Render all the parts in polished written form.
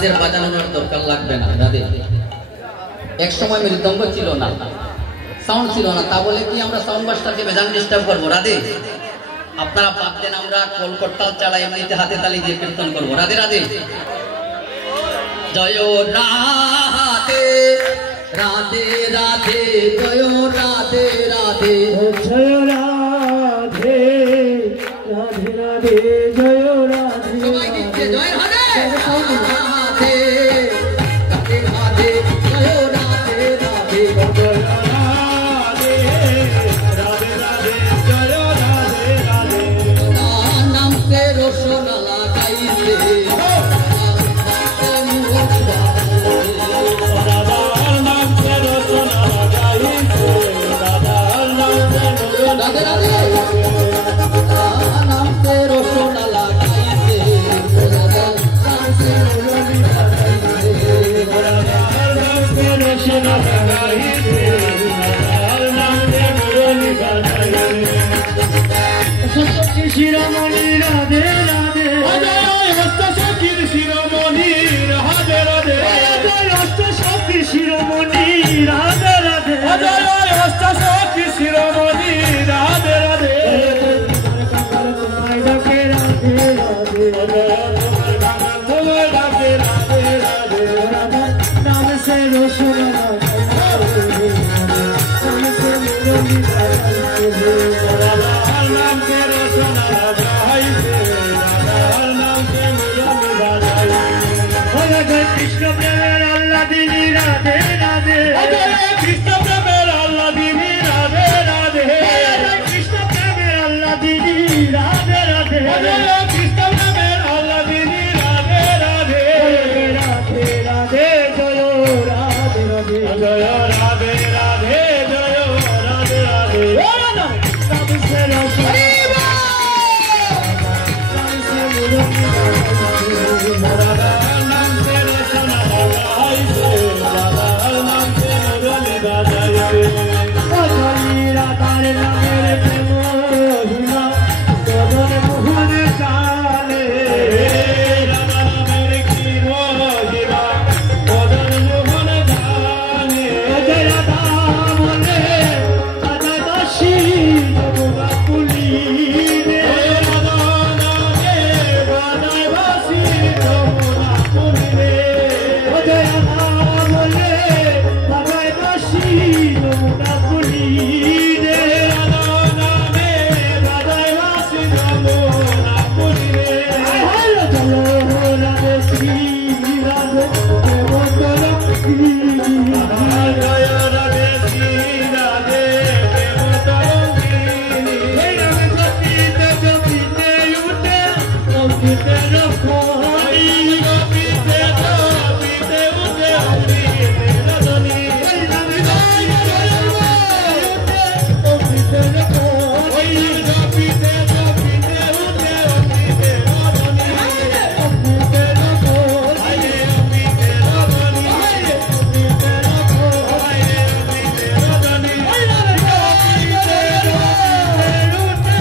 আপনাদের বাজানোর দরকার লাগবে না। রাধে। এক সময় মৃদঙ্গ ছিল না, সাউন্ড ছিল না, তা বলে কি আমরা সাউন্ড মাস্টারকে বেজান ডিস্টার্ব করবো? রাধে। আপনারা বাদ দেন, আমরা কল করতাল চালাই, এমনিতে হাতে তালি দিয়ে কীর্তন করবো। রাধে রাধে। জয় রাধে রাধে রাধে, জয় রাধে রাধে, জয় রাধে রাধে রাধে, জয় রাধে। সবাই দিচ্ছে জয় রাধে রাধে রাধে, জয় রাধে রাধে, জয় রাধে রাধে রাধে, জয় রাধে রাধে। নাম সে রসনালা গাইছে, রাধে রাধে, নাম সে রসনালা গাইছে, নাম সে মুরলি বাজাইছে, শিরোমণি রাধে রাধে, অষ্টসখীর শিরোমণি রাধে রাধে, অষ্টসখীর শিরোমণি রাধে রাধে, অষ্টসখীর শিরোমণি রাধে রাধে। তোমায় ডাকে রাধে রাধে, তোমায় ডাকে রাধে রাধে, নাম সে রসনা নাম সে মুরলি বাজাইছে, নাম সে রসনা গাইছে, নাম সে মুরলি বাজাইছে। কৃষ্ণ প্রেমের আল্লাহ দিনী রাধে রাধে, কৃষ্ণ প্রেমের আল্লাহ দিনী রাধে রাধে, কৃষ্ণ প্রেমের আল্লাহ দিনী রাধে রাধে, কৃষ্ণ প্রেমের আল্লাহ দিনী রাধে রাধে, রাধে রাধে, জয় রাধে রাধে, জয় রাধে রাধে, জয় রাধে রাধে। নাম সে রসনা, নাম সে মুরলি বাজাইছে, নাম সে রসনা গাইছে, নাম সে মুরলি বাজাইছে। রাধার নামের প্রেম মহিমা কদর মোহনে চালে, রাধা নামের কি মহিমা কদর মোহনে জানে, রাধা বলে রাধা দাসী যমুনা কুলিনে, রাধা নামে রাধা দাসী যমুনা কুলিনে, রাধা বলে রাধা দাসী যমুনা কুলিনে, রাধা নামে রাধা দাসী যমুনা কুলিনে। জয় রাধে শ্রী রাধে দেবতর শ্রী, জয় রাধে শ্রী রাধে দেবতর শ্রী, রাধে জপিতে জপিতে উঠে অমৃতের ফণি, জপিতে জপিতে উঠে অমৃতের ধ্বনি, রাধে জপিতে উঠে অমৃতের ফণি, জপিতে জপিতে উঠে অমৃতের ধ্বনি, অমৃতের ফণি, অমৃতের ধ্বনি, অমৃতের ফণি, অমৃতের ধ্বনি, রাধে জপিতে জপিতে উঠে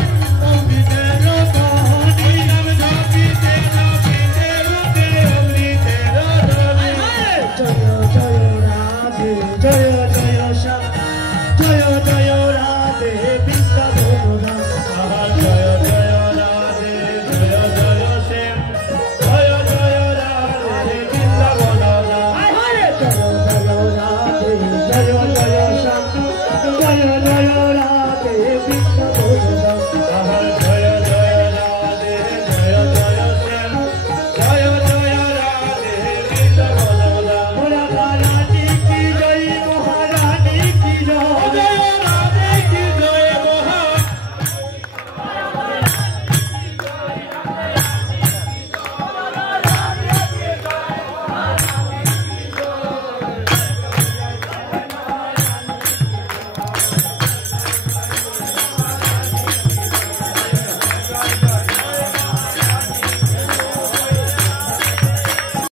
অমৃতের ধ্বনি, রাধে জপিতে জপিতে উঠে অমৃতের ধ্বনি। জয় জয় রাধে, জয় জয় শ্যাম, জয় জয় রাধে বৃন্দাবন ধাম, জয় জয় রাধে, জয় জয় শ্যাম, জয় জয় রাধে বৃন্দাবন ধাম, জয় জয় রাধে, জয় জয় শ্যাম, জয় জয় রাধে বৃন্দাবন ধাম।